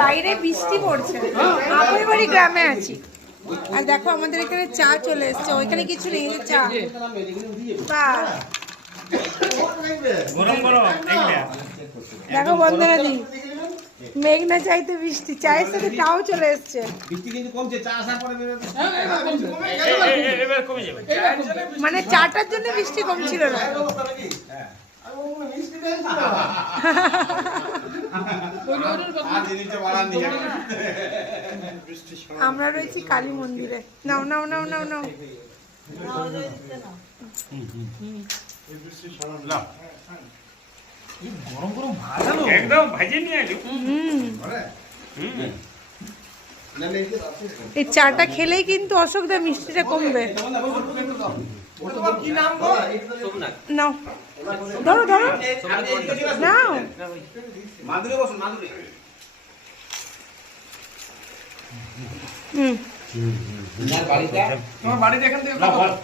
বাইরে বৃষ্টি পড়ছে, আপুর বাড়ি গ্রামে আছি। আর দেখো আমাদের এখানে চা চলে এসছে, ওইখানে কিছু নেই, চা। দেখো বন্ধনা দি, মেঘ না চাইতে বৃষ্টি, চায়ের সাথে চাও চলে এসছে। মানে চাটার জন্য বৃষ্টি কমছিল না। আমরা রয়েছি কালী মন্দিরে। নাও নাও নাও নাও নাও। গরম গরম ভালো একদম ভাজে নিয়ে এলো। এই চাটা খেলেই কিন্তু অসুবিধা, মিষ্টিটা কমবে। নাও ধরো ধরো নাও। বাড়িতে এখান থেকে